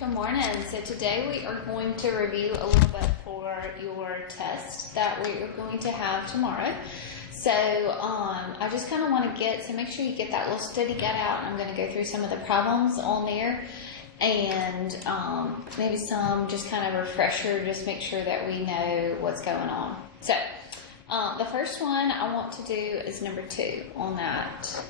Good morning. So today we are going to review a little bit for your test that we are going to have tomorrow. So I just kind of want to so make sure you get that little study guide out. I'm going to go through some of the problems on there and maybe some just kind of refresher, just make sure that we know what's going on. So the first one I want to do is number 2 on that.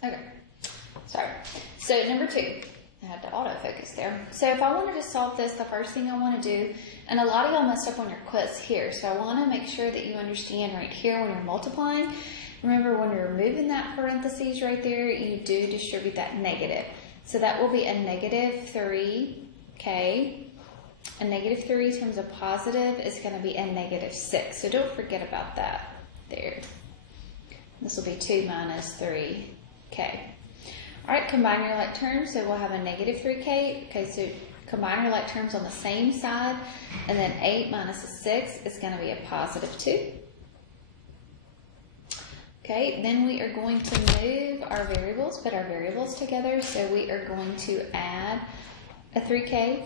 Okay, sorry. So number 2, I had to autofocus there. So if I wanted to solve this, the first thing I want to do, and a lot of y'all messed up on your quiz here, so I want to make sure that you understand right here when you're multiplying. Remember, when you're removing that parentheses right there, you do distribute that negative. So that will be a negative 3, okay? A negative 3 times a positive is going to be a negative 6. So don't forget about that there. This will be 2 minus 3. Okay. All right, combine your like terms. So we'll have a negative 3k. Okay, so combine your like terms on the same side. And then 8 minus a 6 is going to be a positive 2. Okay, then we are going to move our variables, put our variables together. So we are going to add a 3k.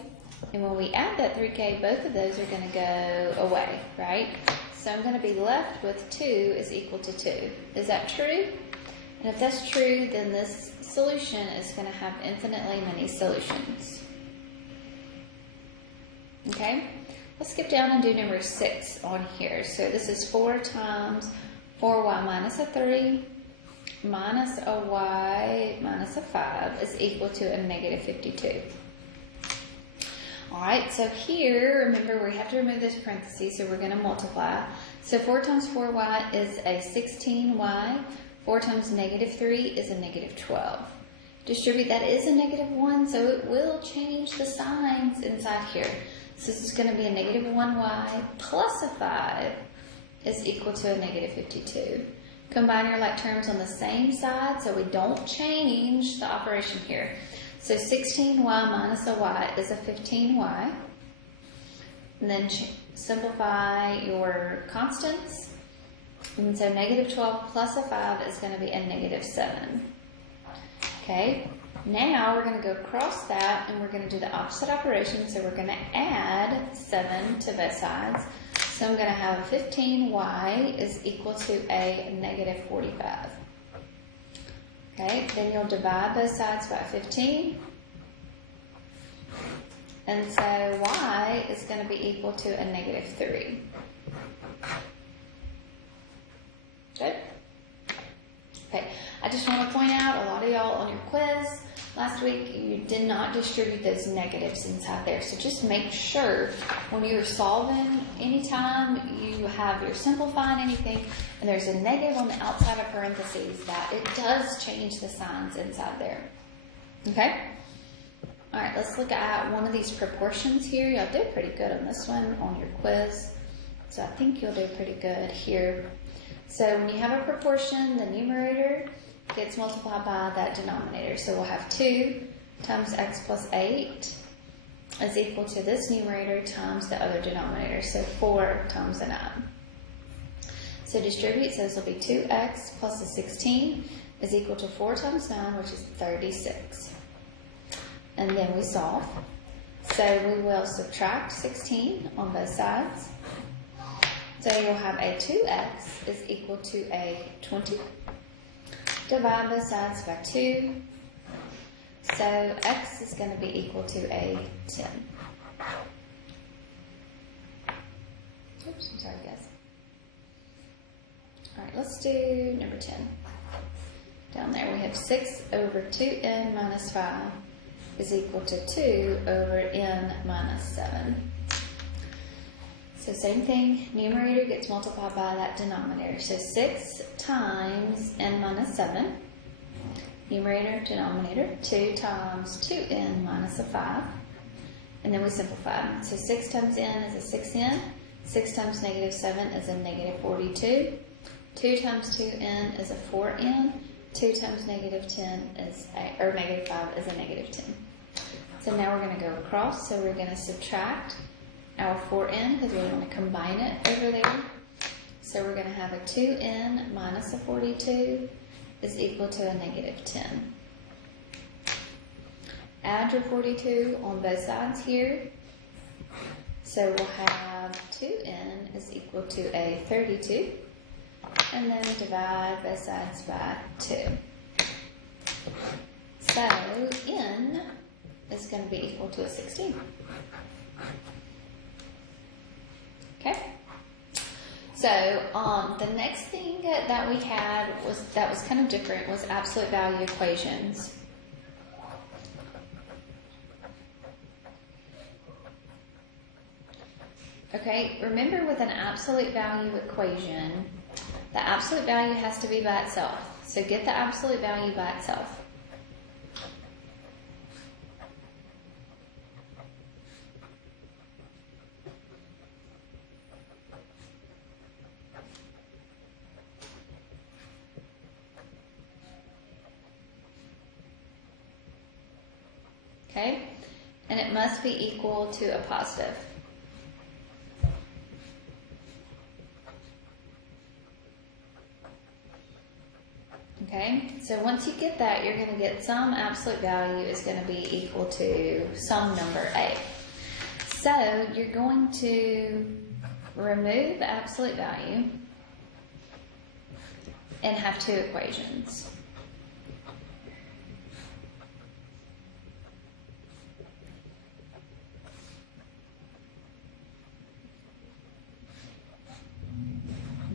And when we add that 3k, both of those are going to go away, right? So I'm going to be left with 2 is equal to 2. Is that true? And if that's true, then this solution is going to have infinitely many solutions. Okay? Let's skip down and do number 6 on here. So this is 4 times 4y minus a 3 minus a y minus a 5 is equal to a negative 52. Alright, so here, remember we have to remove this parentheses, so we're going to multiply. So 4 times 4y is a 16y. 4 times negative 3 is a negative 12. Distribute, that is a negative 1, so it will change the signs inside here. So this is going to be a negative 1y plus a 5 is equal to a negative 52. Combine your like terms on the same side so we don't change the operation here. So 16y minus a y is a 15y. And then simplify your constants. And so negative 12 plus a 5 is going to be a negative 7. Okay, now we're going to go across that and we're going to do the opposite operation. So we're going to add 7 to both sides. So I'm going to have a 15y is equal to a negative 45. Okay, then you'll divide both sides by 15. And so y is going to be equal to a negative 3. Good? Okay, I just want to point out, a lot of y'all on your quiz last week, you did not distribute those negatives inside there. So just make sure when you're solving, anytime you have, you're simplifying anything, and there's a negative on the outside of parentheses, that it does change the signs inside there. Okay? All right, let's look at one of these proportions here. Y'all did pretty good on this one on your quiz. So I think you'll do pretty good here. So when you have a proportion, the numerator gets multiplied by that denominator. So we'll have 2 times x plus 8 is equal to this numerator times the other denominator. So 4 times a 9. So distribute, so this will be 2x plus a 16 is equal to 4 times 9, which is 36. And then we solve. So we will subtract 16 on both sides. So you'll have a 2x is equal to a 20. Divide both sides by 2. So x is going to be equal to a 10. Oops, I'm sorry guys. Alright, let's do number 10. Down there we have 6 over 2n minus 5 is equal to 2 over n minus 7. So same thing, numerator gets multiplied by that denominator. So 6 times n minus 7, numerator, denominator, 2 times 2n minus a 5, and then we simplify. So 6 times n is a 6n, 6 times negative 7 is a negative 42, 2 times 2n is a 4n, 2 times negative 10 is negative 5 is a negative 10. So now we're going to go across, so we're going to subtract our 4n because we want to combine it over there. So we're going to have a 2n minus a 42 is equal to a negative 10. Add your 42 on both sides here. So we'll have 2n is equal to a 32. And then divide both sides by 2. So n is going to be equal to a 16. Okay? So the next thing that we had that was kind of different was absolute value equations. Okay, remember with an absolute value equation, the absolute value has to be by itself. So get the absolute value by itself. Okay, and it must be equal to a positive. Okay, so once you get that, you're going to get some absolute value is going to be equal to some number A. So you're going to remove absolute value and have two equations.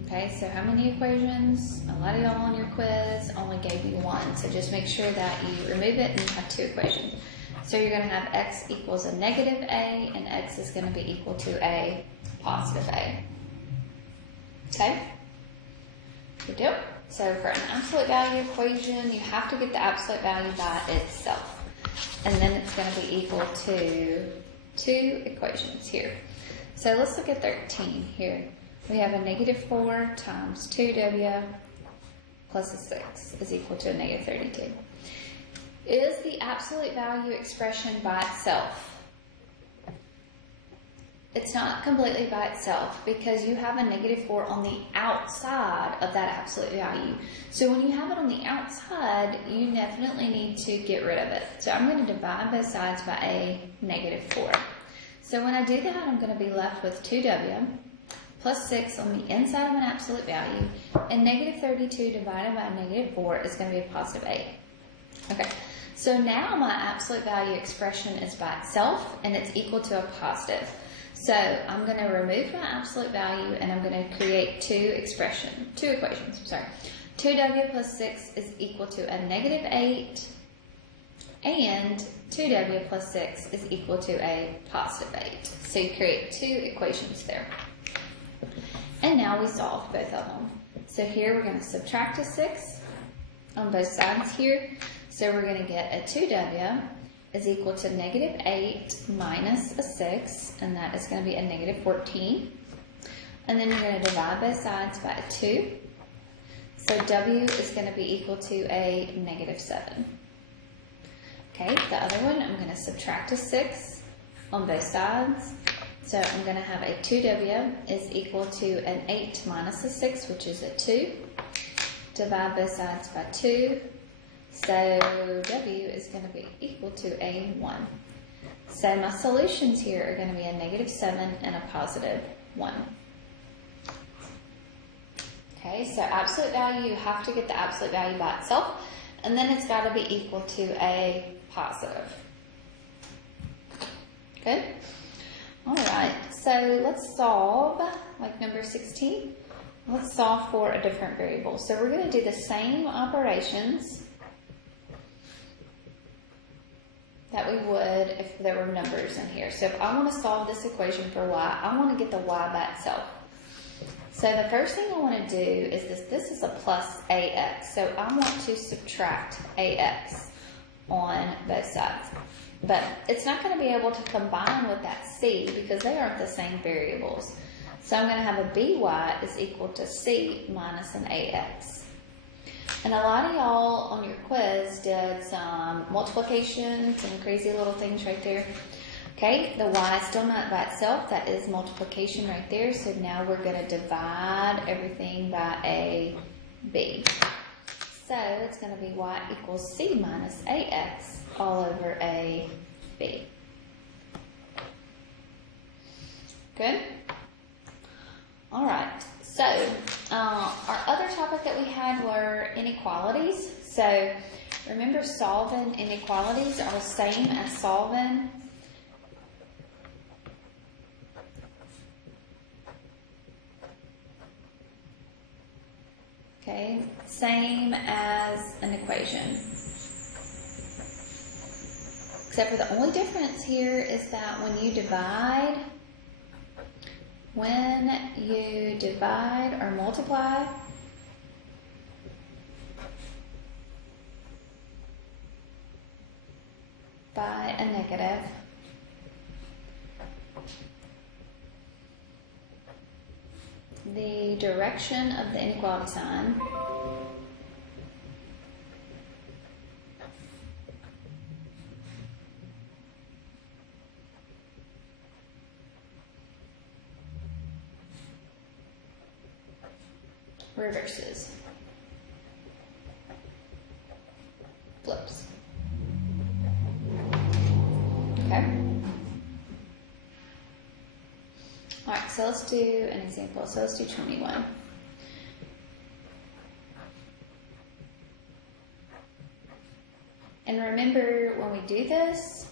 Okay, so how many equations? A lot of y'all on your quiz only gave you one, so just make sure that you remove it and you have two equations. So you're going to have x equals a negative a, and x is going to be equal to a positive a. Okay? Good deal? So for an absolute value equation, you have to get the absolute value by itself. And then it's going to be equal to two equations here. So let's look at 13 here. We have a negative 4 times 2w plus a 6 is equal to a negative 32. Is the absolute value expression by itself? It's not completely by itself because you have a negative 4 on the outside of that absolute value. So when you have it on the outside, you definitely need to get rid of it. So I'm going to divide both sides by a negative 4. So when I do that, I'm going to be left with 2w plus 6 on the inside of an absolute value, and negative 32 divided by negative 4 is going to be a positive 8. Okay, so now my absolute value expression is by itself, and it's equal to a positive. So I'm going to remove my absolute value, and I'm going to create two equations. 2w plus 6 is equal to a negative 8, and 2w plus 6 is equal to a positive 8. So you create two equations there. And now we solve both of them. So here we're going to subtract a 6 on both sides here. So we're going to get a 2w is equal to negative 8 minus a 6, and that is going to be a negative 14. And then you're going to divide both sides by a 2. So w is going to be equal to a negative 7. Okay, the other one, I'm going to subtract a 6 on both sides. So I'm going to have a 2w is equal to an 8 minus a 6, which is a 2. Divide both sides by 2. So w is going to be equal to a 1. So my solutions here are going to be a negative 7 and a positive 1. Okay, so absolute value, you have to get the absolute value by itself, and then it's got to be equal to a positive. Good? All right, so let's solve, like number 16. Let's solve for a different variable. So we're going to do the same operations, that we would if there were numbers in here. So if I want to solve this equation for y, I want to get the y by itself. So the first thing I want to do is this is a plus ax. So I want to subtract ax on both sides. But it's not going to be able to combine with that c because they aren't the same variables. So I'm going to have a by is equal to c minus an ax. And a lot of y'all on your quiz did some multiplication, some crazy little things right there. Okay, the y is still not by itself. That is multiplication right there. So now we're going to divide everything by a b. So it's going to be y equals c minus ax all over a b. Good? All right. So our other topic that we had were inequalities. So remember, solving inequalities are the same as solving same as an equation. Except for the only difference here is that when you divide or multiply, by a negative, the direction of the inequality sign reverses, flips. Okay? Alright, so let's do an example. So let's do 21. And remember, when we do this,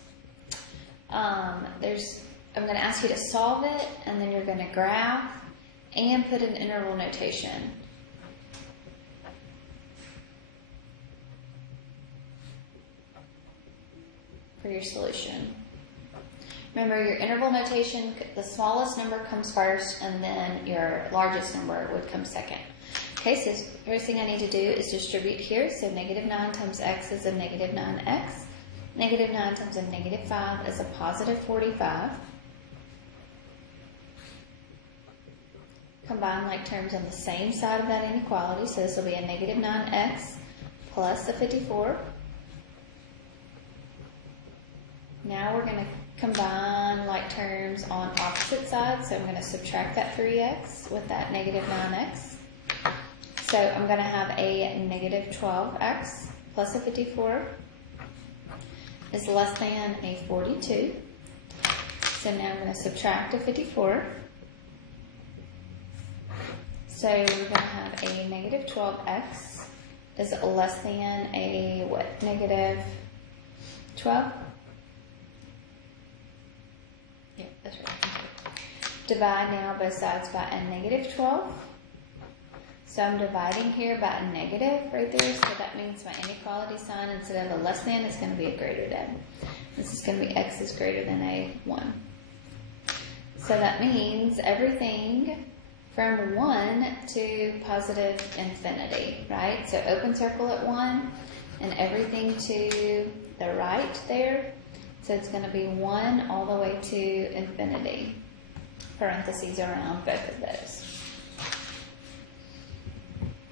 I'm going to ask you to solve it, and then you're going to graph and put an interval notation. For your solution. Remember, your interval notation, the smallest number comes first, and then your largest number would come second. Okay, so the first thing I need to do is distribute here. So negative 9 times x is a negative 9x. Negative 9 times a negative 5 is a positive 45. Combine like terms on the same side of that inequality. So this will be a negative 9x plus a 54. Now we're going to combine like terms on opposite sides. So I'm going to subtract that 3x with that negative 9x. So I'm going to have a negative 12x plus a 54 is less than a 42. So now I'm going to subtract a 54. So we're going to have a negative 12x is less than a what? Negative 12? Yeah, that's right. Divide now both sides by a negative 12. So I'm dividing here by a negative right there. So that means my inequality sign, instead of a less than, is going to be a greater than. This is going to be x is greater than a 1. So that means everything from 1 to positive infinity, right? So open circle at 1 and everything to the right there. So it's going to be 1 all the way to infinity. Parentheses around both of those.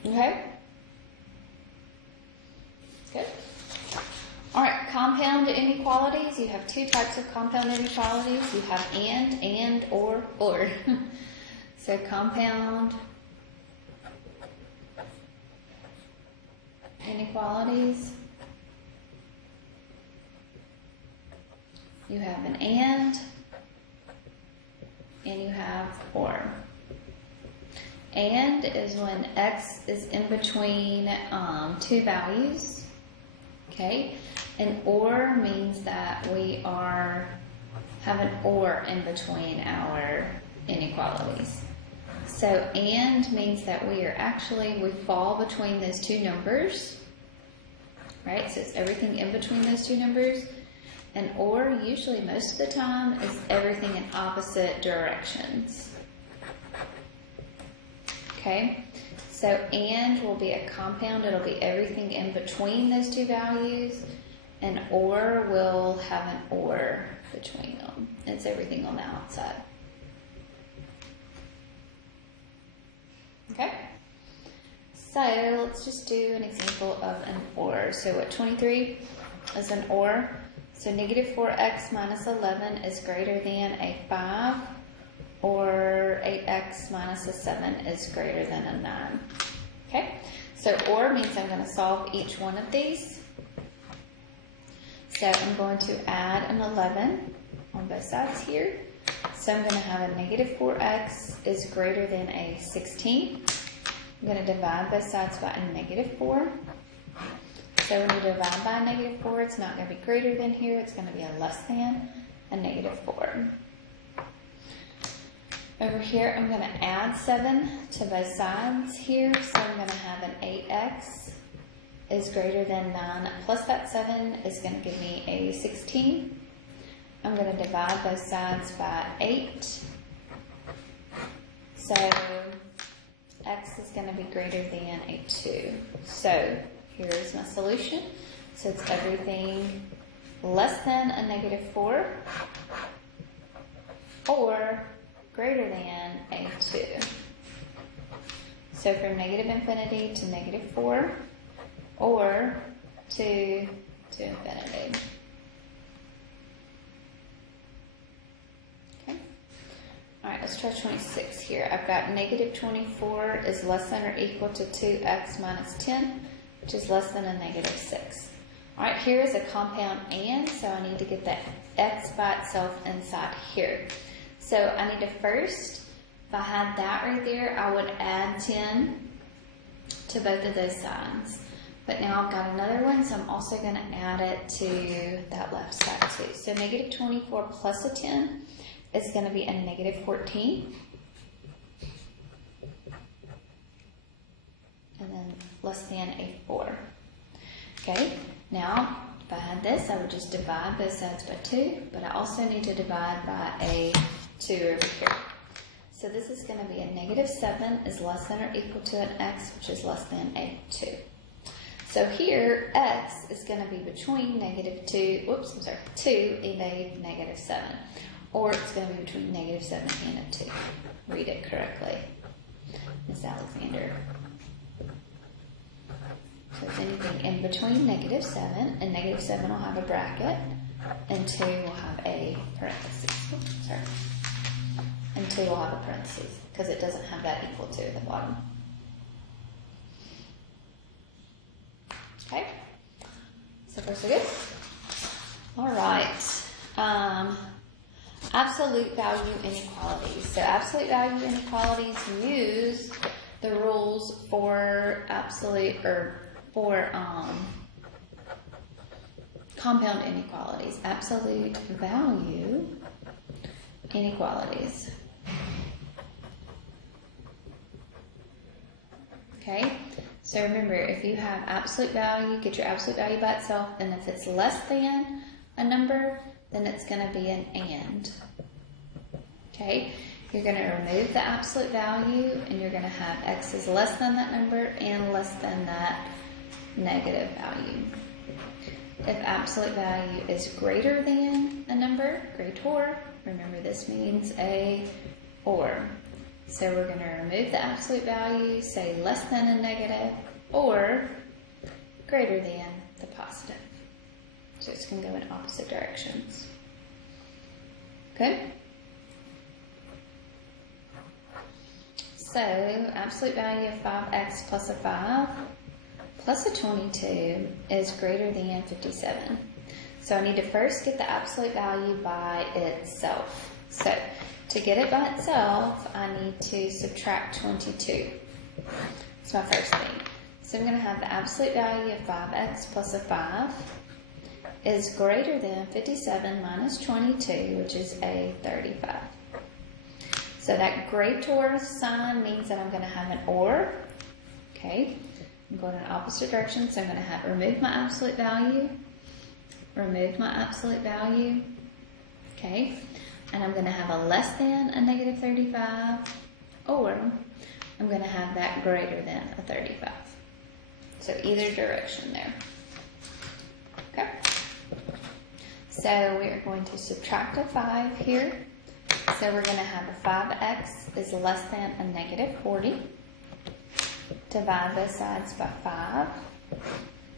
Okay? Good. All right, compound inequalities. You have two types of compound inequalities. You have and, or. So compound inequalities. You have an and you have or. And is when x is in between two values, okay? And or means that we have an or in between our inequalities. So and means that we fall between those two numbers, right? So it's everything in between those two numbers. And or, usually most of the time, is everything in opposite directions. Okay? So and will be a compound. It'll be everything in between those two values. And or will have an or between them. It's everything on the outside. Okay? So let's just do an example of an or. So what 23 is an or. So negative 4x minus 11 is greater than a 5, or 8x minus a 7 is greater than a 9. Okay? So or means I'm going to solve each one of these. So I'm going to add an 11 on both sides here. So I'm going to have a negative 4x is greater than a 16. I'm going to divide both sides by a negative 4. So when you divide by a negative 4, it's not going to be greater than here. It's going to be a less than a negative 4. Over here, I'm going to add 7 to both sides here. So I'm going to have an 8x is greater than 9 plus that 7 is going to give me a 16. I'm going to divide both sides by 8. So x is going to be greater than a 2. So here's my solution. So it's everything less than a negative 4 or greater than a 2. So from negative infinity to negative 4 or 2 to infinity. Okay. All right, let's try 26 here. I've got negative 24 is less than or equal to 2x minus 10, which is less than a negative 6. All right, here is a compound and, so I need to get that x by itself inside here. So I need to first, if I had that right there, I would add 10 to both of those sides. But now I've got another one, so I'm also going to add it to that left side too. So negative 24 plus a 10 is going to be a negative 14. And then less than a 4. Okay, now if I had this, I would just divide both sides by 2, but I also need to divide by a 2 over here. So this is going to be a negative 7 is less than or equal to an x, which is less than a 2. So here, x is going to be between negative 2 and a negative 7. Or it's going to be between negative 7 and a 2. Read it correctly, Miss Alexander. So it's anything in between negative 7, and negative 7 will have a bracket, and 2 will have a parenthesis. Oops, sorry. And 2 will have a parenthesis, because it doesn't have that equal to at the bottom. Okay, so far so good. All right, absolute value inequalities. So absolute value inequalities use the rules for compound inequalities. Absolute value inequalities. Okay. So remember, if you have absolute value, get your absolute value by itself, and if it's less than a number, then it's going to be an and. Okay? You're going to remove the absolute value, and you're going to have x is less than that number and less than that negative value. If absolute value is greater than a number, greater, remember this means a or. So we're going to remove the absolute value, say less than a negative, or greater than the positive. So it's going to go in opposite directions. Okay? So absolute value of 5x plus a 5 plus a 22 is greater than 57. So I need to first get the absolute value by itself. So to get it by itself, I need to subtract 22. That's my first thing. So I'm going to have the absolute value of 5x plus a 5 is greater than 57 minus 22, which is a 35. So that greater sign means that I'm going to have an or. Okay, I'm going in opposite direction, so I'm going to have remove my absolute value, remove my absolute value, okay, and I'm going to have a less than a negative 35, or I'm going to have that greater than a 35. So either direction there. Okay. So we are going to subtract a 5 here. So we're going to have a 5x is less than a negative 40. Divide both sides by 5.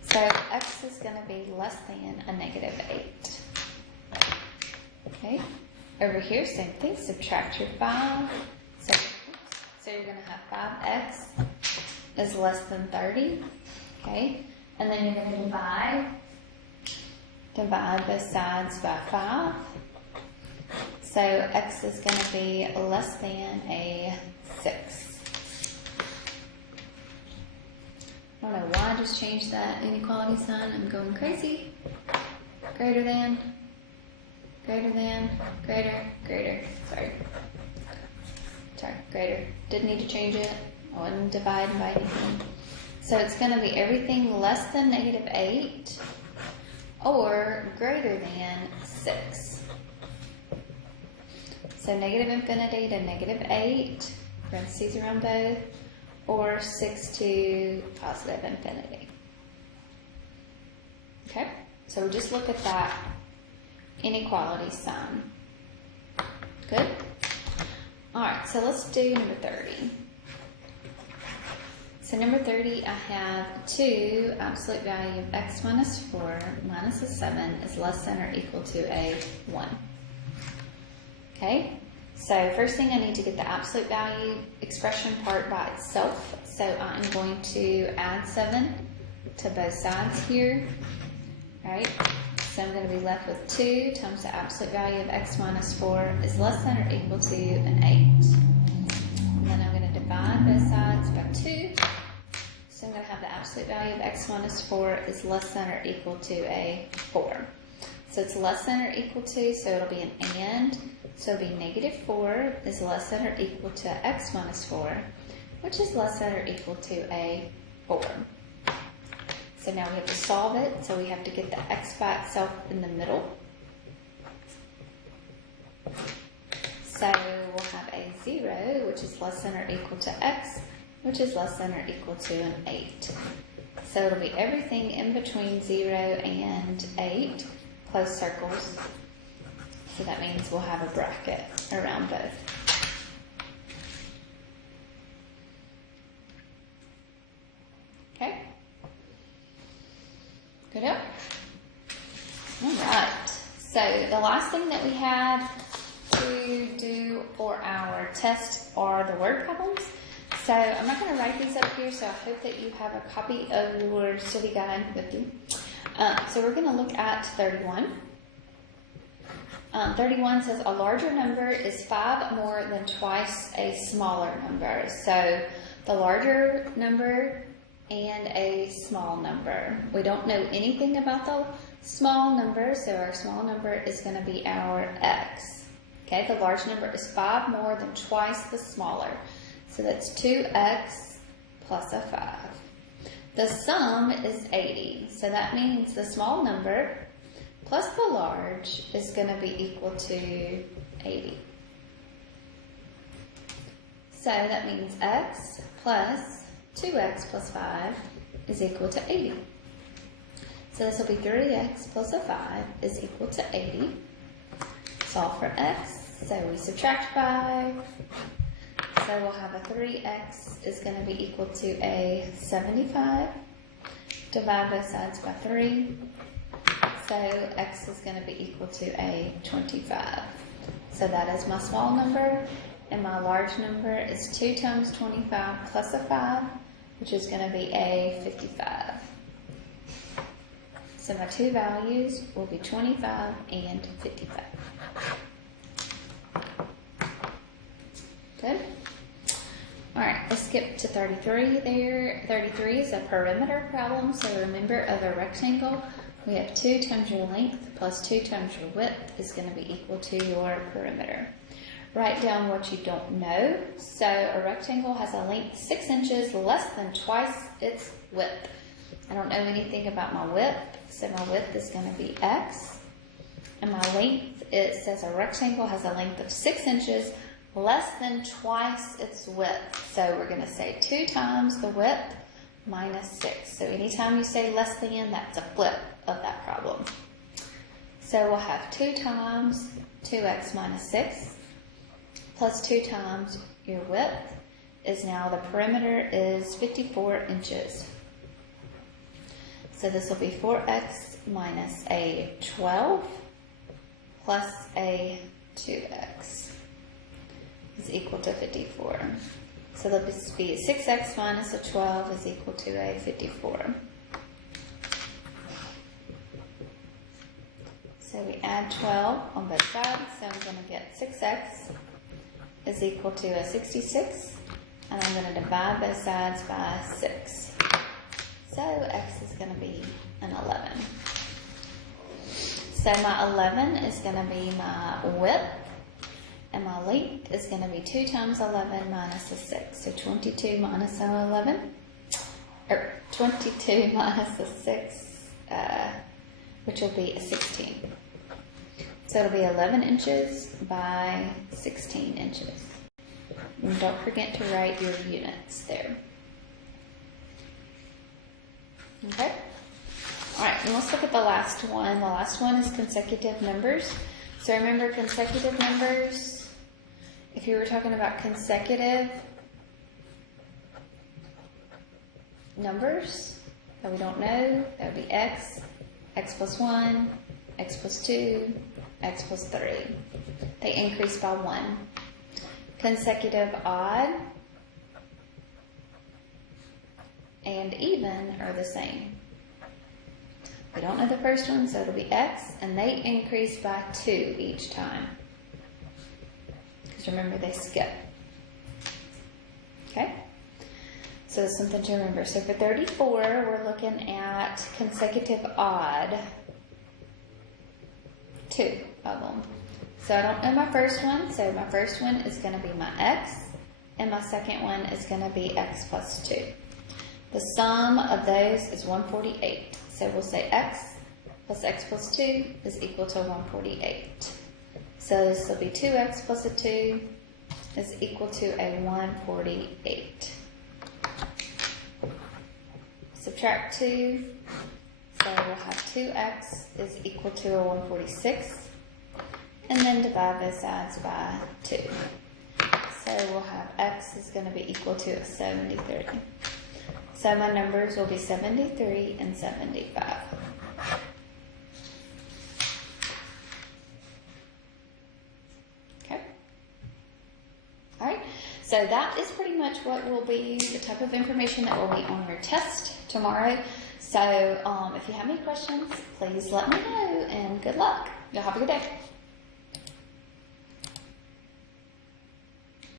So x is going to be less than a negative 8. Okay. Over here, same thing. Subtract your 5. So you're going to have 5x is less than 30. Okay. And then you're going to divide both sides by 5. So x is going to be less than a 6. I don't know why I just changed that inequality sign. I'm going crazy. Greater than, greater than, greater, greater. Sorry, greater. Didn't need to change it. I wasn't dividing by anything. So it's going to be everything less than negative 8 or greater than 6. So negative infinity to negative 8, parentheses around both, or 6 to positive infinity. Okay, so just look at that inequality sign. Good? Alright, so let's do number 30. So number 30, I have 2 absolute value of x minus 4 minus a 7 is less than or equal to a 1. Okay, so first thing I need to get the absolute value expression part by itself. So I'm going to add 7 to both sides here. Right, so I'm going to be left with 2 times the absolute value of x minus 4 is less than or equal to an 8. And then I'm going to divide both sides by 2. So I'm going to have the absolute value of x minus 4 is less than or equal to a 4. So it's less than or equal to, so it'll be an and. So it'll be negative 4 is less than or equal to x minus 4, which is less than or equal to a 4. So now we have to solve it, so we have to get the x by itself in the middle. So we'll have a 0, which is less than or equal to x, which is less than or equal to an 8. So it'll be everything in between 0 and 8, close circles. So that means we'll have a bracket around both. Okay? Good up? Alright, so the last thing that we had to do for our test are the word problems. So I'm not going to write these up here, so I hope that you have a copy of your study guide with you. So we're going to look at 31. 31 says a larger number is 5 more than twice a smaller number. So the larger number and a small number. We don't know anything about the small number, so our small number is going to be our x. Okay, the large number is 5 more than twice the smaller. So that's 2x plus a 5. The sum is 80, so that means the small number plus the large is going to be equal to 80. So that means x plus 2x plus 5 is equal to 80. So this will be 3x plus a 5 is equal to 80. Solve for x, so we subtract 5. So we'll have a 3x is going to be equal to a 75. Divide both sides by 3. So x is going to be equal to a 25. So that is my small number. And my large number is 2 times 25 plus a 5, which is going to be a 55. So my two values will be 25 and 55. Good? Alright, let's skip to 33 there. 33 is a perimeter problem. So remember, of a rectangle, we have 2 times your length plus 2 times your width is going to be equal to your perimeter. Write down what you don't know. So a rectangle has a length 6 inches less than twice its width. I don't know anything about my width, so my width is going to be x. And my length, it says a rectangle has a length of 6 inches, less than twice its width. So we're going to say 2 times the width minus 6. So anytime you say less than, that's a flip of that problem. So we'll have 2 times 2x minus 6 plus 2 times your width is now the perimeter is 54 inches. So this will be 4x minus a 12 plus a 2x is equal to 54. So there'll be 6x minus a 12 is equal to a 54. So we add 12 on both sides, so I'm going to get 6x is equal to a 66, and I'm going to divide both sides by 6. So x is going to be an 11. So my 11 is going to be my width, and my length is going to be 2 times 11 minus a 6. So 22 minus an 11, or 22 minus a 6, which will be a 16. So it'll be 11 inches by 16 inches. And don't forget to write your units there. Okay? Alright, and let's look at the last one. The last one is consecutive numbers. So remember consecutive numbers, if you were talking about consecutive numbers that we don't know, that would be x, x plus 1, x plus 2, x plus 3. They increase by 1. Consecutive odd and even are the same. We don't know the first one, so it'll be x, and they increase by 2 each time. Because remember, they skip. Okay? So that's something to remember. So for 34, we're looking at consecutive odd. 2 of them. So I don't know my first one, so my first one is going to be my x, and my second one is going to be x plus 2. The sum of those is 148. So we'll say x plus 2 is equal to 148. So this will be 2x plus a 2 is equal to a 148. Subtract 2. So we'll have 2x is equal to a 146. And then divide both sides by 2. So we'll have x is going to be equal to a 73. So my numbers will be 73 and 75. Okay. Alright, so that is pretty much what will be the type of information that will be on your test tomorrow. So if you have any questions, please let me know, and good luck. Y'all have a good day.